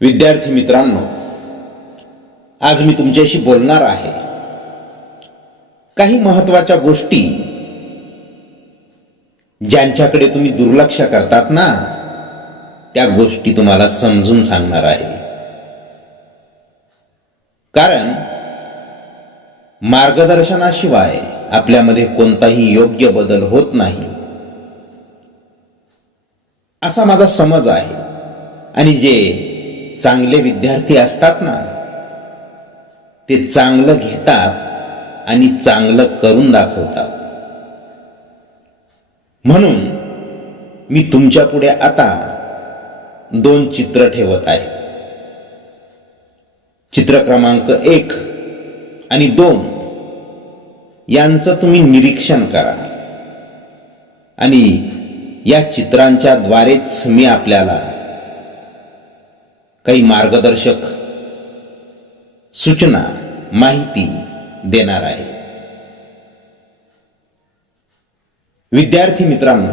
विद्यार्थी मित्रांनो, आज मी तुमच्याशी बोलणार आहे काही महत्त्वाच्या गोष्टी ज्यांच्याकडे तुम्ही दुर्लक्ष करतात ना, त्या गोष्टी तुम्हाला समजून सांगणार आहे. कारण मार्गदर्शनाशिवाय आपल्यामध्ये कोणताही योग्य बदल होत नाही, असा माझा समज आहे. आणि जे चांगले विद्यार्थी असतात ना, ते चांगलं घेतात आणि चांगलं करून दाखवतात. म्हणून मी तुमच्या पुढे आता 2 चित्र ठेवत आहे. चित्र क्रमांक 1 आणि 2 यांचं तुम्ही निरीक्षण करा आणि या चित्रांच्या द्वारेच मी आपल्याला काही मार्गदर्शक सूचना, माहिती देणार आहे. विद्यार्थी मित्रांनो,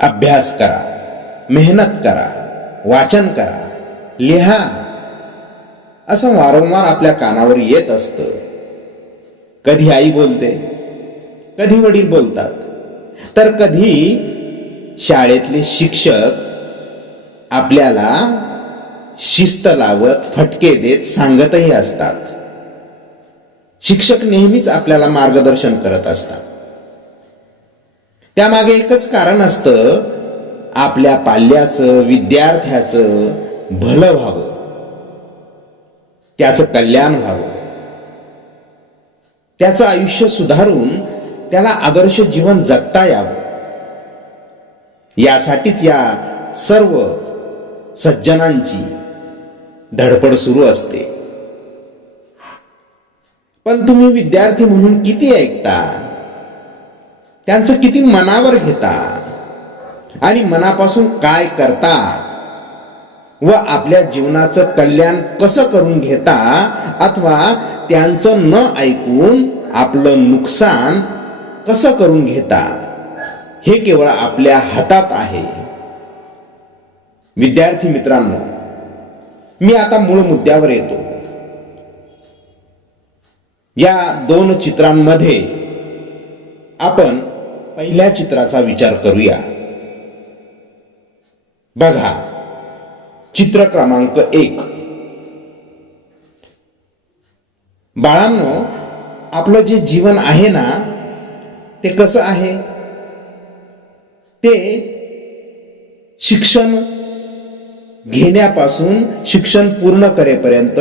अभ्यास करा, मेहनत करा, वाचन करा, लिहा, असं वारंवार आपल्या कानावर येत असतं. कधी आई बोलते, कधी वडील बोलतात, तर कधी शाळेतले शिक्षक आपल्याला शिस्त लावत, फटके देत सांगतही असतात. शिक्षक नेहमीच आपल्याला मार्गदर्शन करत असतात. त्यामागे एकच कारण असतं, आपल्या पाल्याचं, विद्यार्थ्याचं भलं व्हावं, त्याचं कल्याण व्हावं, त्याचं आयुष्य सुधारून त्याला आदर्श जीवन जगता यावं. यासाठीच या सर्व सज्जनांची धडपड सुरू असते. पण तुम्ही विद्यार्थी म्हणून किती ऐकता, त्यांचं किती मनावर घेता आणि मनापासून काय करता व आपल्या जीवनाचं कल्याण कसं करून घेता, अथवा त्यांचं न ऐकून आपलं नुकसान कसं करून घेता, हे केवळ आपल्या हातात आहे. विद्यार्थी मित्रांनो, मी आता मूळ मुद्द्यावर येतो. या 2 चित्रांमध्ये आपण पहिल्या चित्राचा विचार करूया. बघा, चित्र क्रमांक 1. बाळांनो, आपलं जे जीवन आहे ना, ते कसं आहे? ते शिक्षण घेण्यापासून शिक्षण पूर्ण करेपर्यंत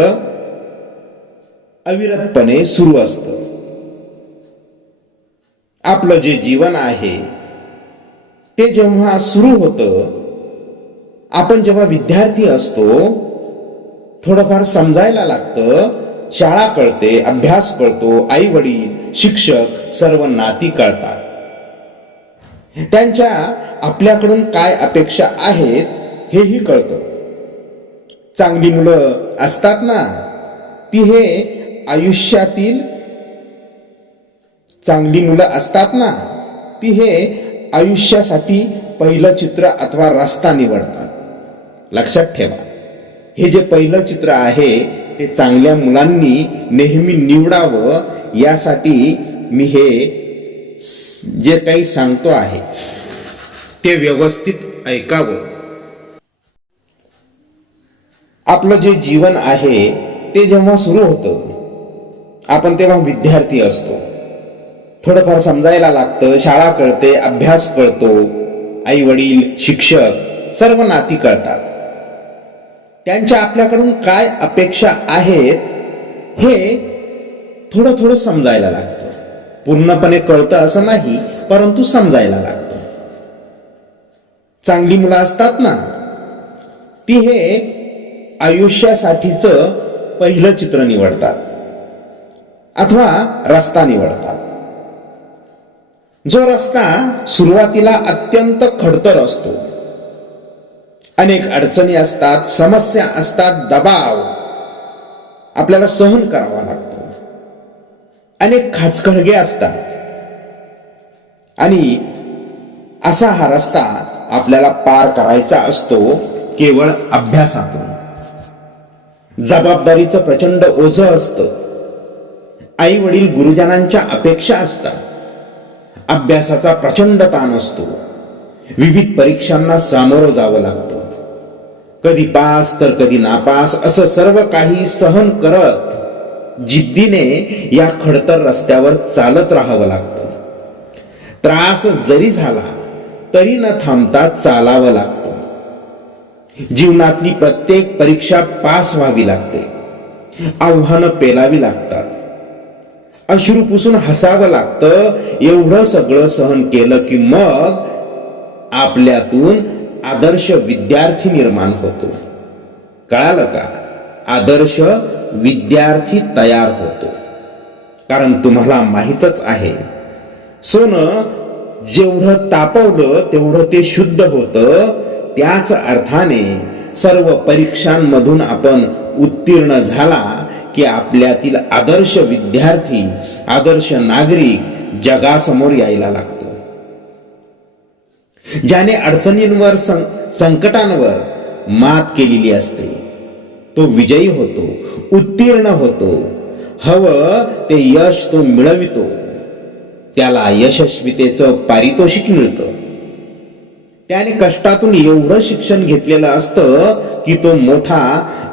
अविरतपणे सुरू असतं. आपलं जे जीवन आहे ते जेव्हा सुरू होतं, आपण जेव्हा विद्यार्थी असतो, थोडंफार समजायला लागतं. शाळा कळते, अभ्यास कळतो, आई वडील, शिक्षक, सर्व नाती कळतात. त्यांच्या आपल्याकडून काय अपेक्षा आहेत हेही कळतं. चांगली मुलं असतात ना, ती हे आयुष्यातील चांगली मुलं असतात ना, ती हे आयुष्यासाठी पहिलं चित्र अथवा रस्ता निवडतात. लक्षात ठेवा, हे जे पहिलं चित्र आहे ते चांगल्या मुलांनी नेहमी निवडावं. यासाठी मी हे जे काही सांगतो आहे ते व्यवस्थित ऐकावं. आपलं जे जीवन आहे ते जेव्हा सुरू होतं, आपण तेव्हा विद्यार्थी असतो. थोडंफार समजायला लागतं, शाळा कळते, अभ्यास कळतो, आई वडील, शिक्षक, सर्व नाती कळतात. त्यांच्या आपल्याकडून काय अपेक्षा आहेत हे थोडं थोडं समजायला लागतं. पूर्णपणे कळतं असं नाही, परंतु समजायला लागतं. चांगली मुलं असतात ना, ती हे आयुष्यासाठीचं पहिलं चित्र निवडतात अथवा रस्ता निवडतात. जो रस्ता सुरुवातीला अत्यंत खडतर असतो, अनेक अडचणी असतात, समस्या असतात, दबाव आपल्याला सहन करावा लागतो, अनेक खाचखळगे असतात. आणि असा हा रस्ता आपल्याला पार करायचा असतो. केवळ अभ्यासातून. जबाबदारीचं प्रचंड ओझं असतं. आई वडील गुरुजनांच्या अपेक्षा असतात. अभ्यासाचा प्रचंड ताण असतो. विविध परीक्षांना सामोरं जावं लागतं. कधी पास तर कधी नापास असं सर्व काही सहन करत जिद्दीने या खडतर रस्त्यावर चालत राहावं लागतं. त्रास जरी झाला तरी न थांबता चालावं लागतं. जीवनातली प्रत्येक परीक्षा पास व्हावी लागते. आव्हानं पेलावी लागतात. अश्रू पुसून हसावं लागतं. एवढं सगळं सहन केलं की मग आपल्यातून आदर्श विद्यार्थी निर्माण होतो. कळालं का? आदर्श विद्यार्थी तयार होतो. कारण तुम्हाला माहीतच आहे, सोनं जेवढं तापवलं तेवढं ते शुद्ध होतं. त्याच अर्थाने सर्व परीक्षांमधून आपण उत्तीर्ण झाला की आपल्यातील आदर्श विद्यार्थी, आदर्श नागरिक जगासमोर यायला लागतो. ज्याने अडचणींवर, संकटांवर मात केलेली असते तो विजयी होतो, उत्तीर्ण होतो. हवं ते यश तो मिळवितो. त्याला यशस्वीतेचं पारितोषिक मिळतं. त्याने कष्टातून एवढं शिक्षण घेतलेलं असतं की तो मोठा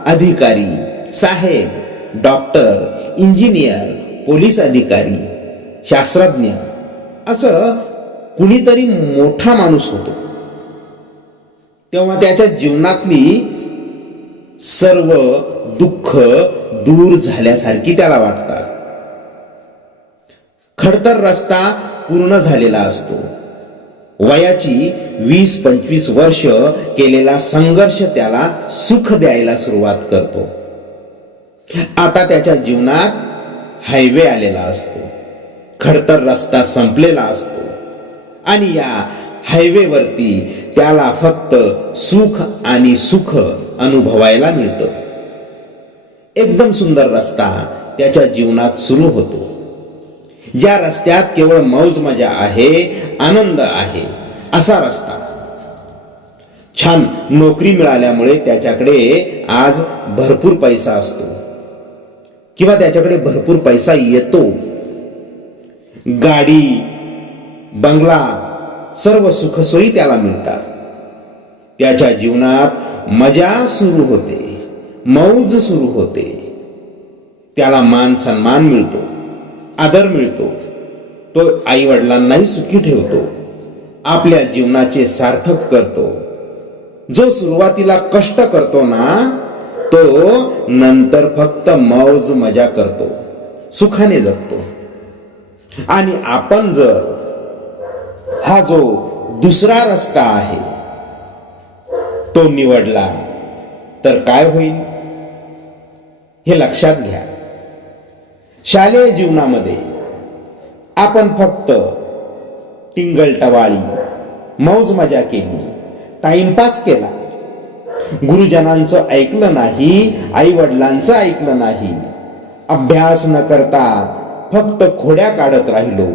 अधिकारी, साहेब, डॉक्टर, इंजिनियर, पोलीस अधिकारी, शास्त्रज्ञ असं कुणीतरी मोठा माणूस होतो. तेव्हा त्याच्या जीवनातली सर्व दुःख दूर झाल्यासारखी त्याला वाटतात. खडतर रस्ता पूर्ण झालेला असतो. वयाची 20-25 वर्ष केलेला संघर्ष त्याला सुख द्यायला सुरुवात करतो. आता त्याच्या जीवनात हायवे आलेला असतो. खडतर रस्ता संपलेला असतो आणि या हायवेवरती त्याला फक्त सुख आणि सुख अनुभवायला मिळतं. एकदम सुंदर रस्ता त्याच्या जीवनात सुरू होतो. ज्या रस्त्यात केवळ मौज मजा आहे, आनंद आहे, असा रस्ता. छान नोकरी मिळाल्यामुळे त्याच्याकडे आज भरपूर पैसा असतो किंवा त्याच्याकडे भरपूर पैसा येतो. गाडी, बंगला, सर्व सुखसोयी त्याला मिळतात. त्याच्या जीवनात मजा सुरू होते, मौज सुरू होते. त्याला मान सन्मान मिळतो, आदर मिळतो. तो आई वडिलांनाही सुखी ठेवतो. आपल्या जीवनाचे सार्थक करतो. जो सुरुवातीला कष्ट करतो ना, तो नंतर फक्त मौज मजा करतो, सुखाने जगतो. आणि आपण जर हा जो दुसरा रस्ता आहे तो निवडला तर काय होईल हे लक्षात घ्या. शालेय जीवनामध्ये आपण फक्त टिंगलटवाळी, मौज मजा केली, टाइमपास केला. गुरुजनांचं ऐकलं नाही, आई वडिलांचं ऐकलं नाही. अभ्यास न करता फक्त खोड्या काढत राहिलो.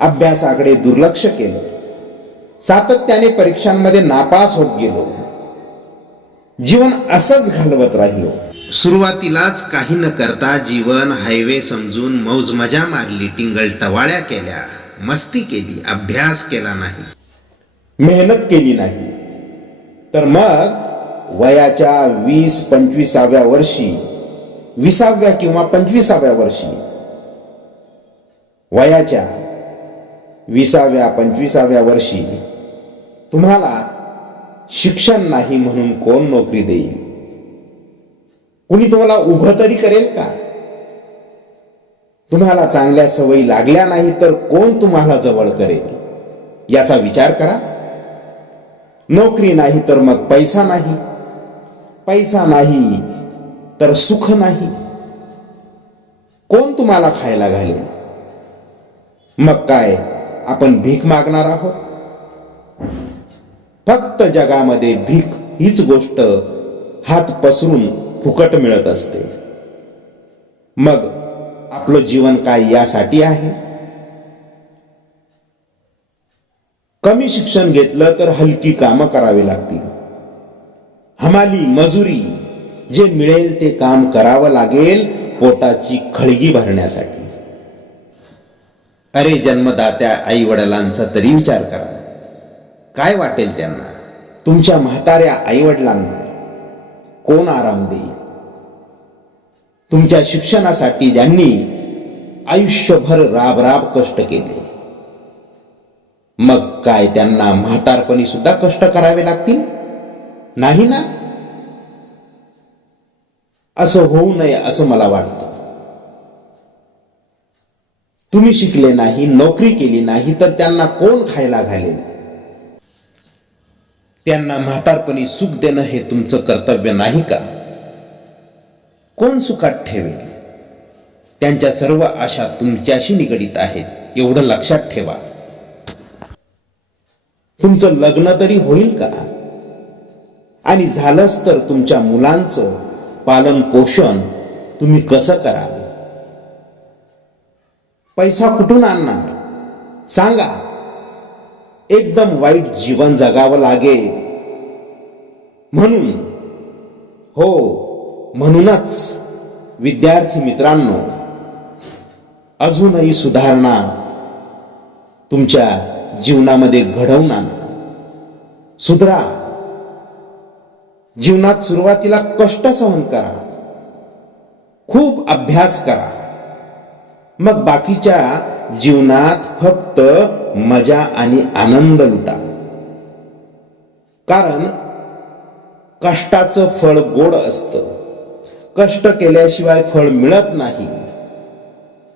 अभ्यासाकडे दुर्लक्ष केलं. सातत्याने परीक्षांमध्ये नापास होत गेलो. जीवन असंच घालवत राहिलो. सुरुवातीलाच काही न करता जीवन हायवे समजून मौज मजा मारली, टिंगल टवाळ्या केल्या, मस्ती केली, अभ्यास केला नाही, मेहनत केली नाही, तर मग वयाच्या 20-25व्या वर्षी, 20व्या किंवा 25व्या वर्षी, वयाच्या 20व्या-25व्या वर्षी तुम्हाला शिक्षण नाही म्हणून कोण नोकरी देईल? कुणी तुम्हाला उभं तरी करेल का? तुम्हाला चांगल्या सवयी लागल्या नाही तर कोण तुम्हाला जवळ करेल? याचा विचार करा. नोकरी नाही तर मग पैसा नाही, पैसा नाही तर सुख नाही. कोण तुम्हाला खायला घालेल? मग काय आपण भीक मागणार आहोत? फक्त जगामध्ये भीक हीच गोष्ट हात पसरून फुकट मिळत असते. मग आपलं जीवन काय यासाठी आहे? कमी शिक्षण घेतलं तर हलकी कामं करावी लागतील. हमाली मजुरी जे मिळेल ते काम करावं लागेल पोटाची खळगी भरण्यासाठी. अरे जन्मदात्या आई वडिलांचा तरी विचार करा. काय वाटेल त्यांना? तुमच्या म्हाताऱ्या आई वडिलांना कोण आराम देईल? तुमच्या शिक्षणासाठी ज्यांनी आयुष्यभर राब कष्ट केले, मग काय त्यांना म्हातारपणी सुद्धा कष्ट करावे लागतील? नाही ना. असं होऊ नये असं मला वाटतं. तुम्ही शिकले नाही, नोकरी केली नाही तर त्यांना कोण खायला घालेल? त्यांना म्हातारपणी सुख देणं हे तुमचं कर्तव्य नाही का? कोण सुखात ठेवेल? त्यांच्या सर्व आशा तुमच्याशी निगडीत आहेत, एवढं लक्षात ठेवा. तुमचं लग्न तरी होईल का? आणि झालंच तर तुमच्या मुलांचं पालन पोषण तुम्ही कसं कराल? पैसा कुठून आणणार सांगा? एकदम वाईट जीवन जगावं लागेल. म्हणूनच विद्यार्थी मित्रांनो, अजूनही सुधारणा तुमच्या जीवनामध्ये घडवून आणा. सुधरा. जीवनात सुरुवातीला कष्ट सहन करा, खूप अभ्यास करा, मग बाकीच्या जीवनात फक्त मजा आणि आनंद लुटा. कारण कष्टाचं फळ गोड असतं. कष्ट केल्याशिवाय फळ मिळत नाही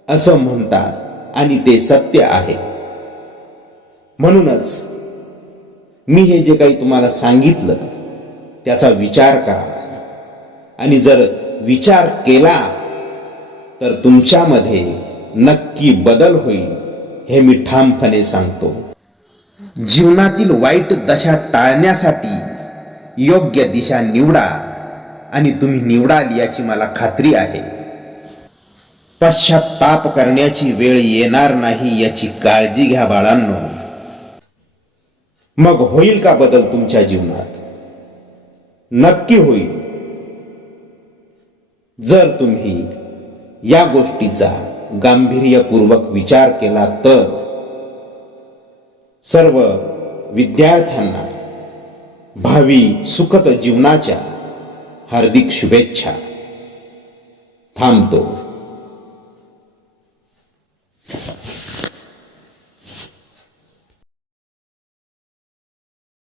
असं म्हणतात आणि ते सत्य आहे. म्हणूनच मी हे जे काही तुम्हाला सांगितलं त्याचा विचार करा. आणि जर विचार केला तर तुमच्यामध्ये नक्की बदल होईल, हे मी ठामपणे सांगतो. जीवनातील वाईट दशा टाळण्यासाठी योग्य दिशा निवडा आणि तुम्ही निवडाल याची मला खात्री आहे. पश्चात्ताप करण्याची वेळ येणार नाही याची काळजी घ्या बाळांनो. मग होईल का बदल तुमच्या जीवनात? नक्की होईल, जर तुम्ही या गोष्टीचा गांभीर्यपूर्वक विचार केला तर. सर्व विद्यार्थ्यांना भावी सुखद जीवनाच्या हार्दिक शुभेच्छा. थांबतो.